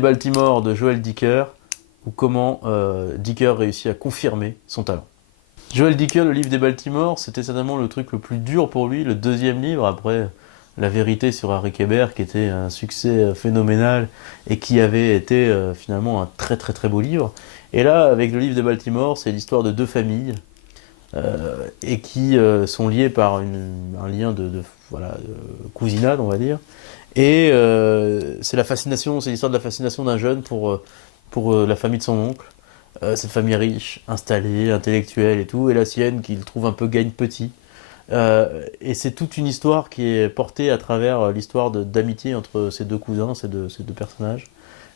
Baltimore de Joel Dicker, ou comment Dicker réussit à confirmer son talent. Joel Dicker, le livre des Baltimore, c'était certainement le truc le plus dur pour lui, le deuxième livre, après La vérité sur Harry Kéber, qui était un succès phénoménal et qui avait été finalement un très très très beau livre. Et là, avec le livre des Baltimore, c'est l'histoire de deux familles, et qui sont liées par un lien voilà, de cousinade, on va dire. Et c'est l'histoire de la fascination d'un jeune pour la famille de son oncle. Cette famille riche, installée, intellectuelle et tout, et la sienne qu'il trouve un peu gagne petit. Et c'est toute une histoire qui est portée à travers l'histoire d'amitié entre ces deux cousins, ces deux personnages.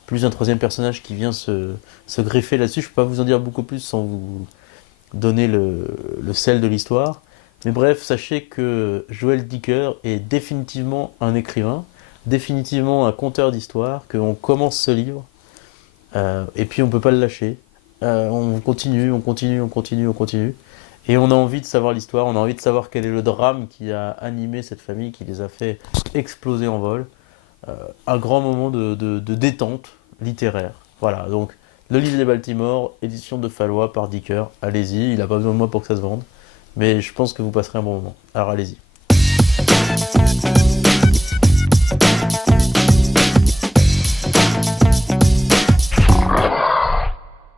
Plus un troisième personnage qui vient se greffer là-dessus. Je ne peux pas vous en dire beaucoup plus sans vous donner le sel de l'histoire. Mais bref, sachez que Joel Dicker est définitivement un écrivain, définitivement un conteur d'histoire, qu'on commence ce livre, et puis on ne peut pas le lâcher. On continue, on continue, on continue, on continue. Et on a envie de savoir l'histoire, on a envie de savoir quel est le drame qui a animé cette famille, qui les a fait exploser en vol. Un grand moment de détente littéraire. Voilà, donc le livre des Baltimore, édition de Fallois par Dicker. Allez-y, il n'a pas besoin de moi pour que ça se vende. Mais je pense que vous passerez un bon moment. Alors allez-y.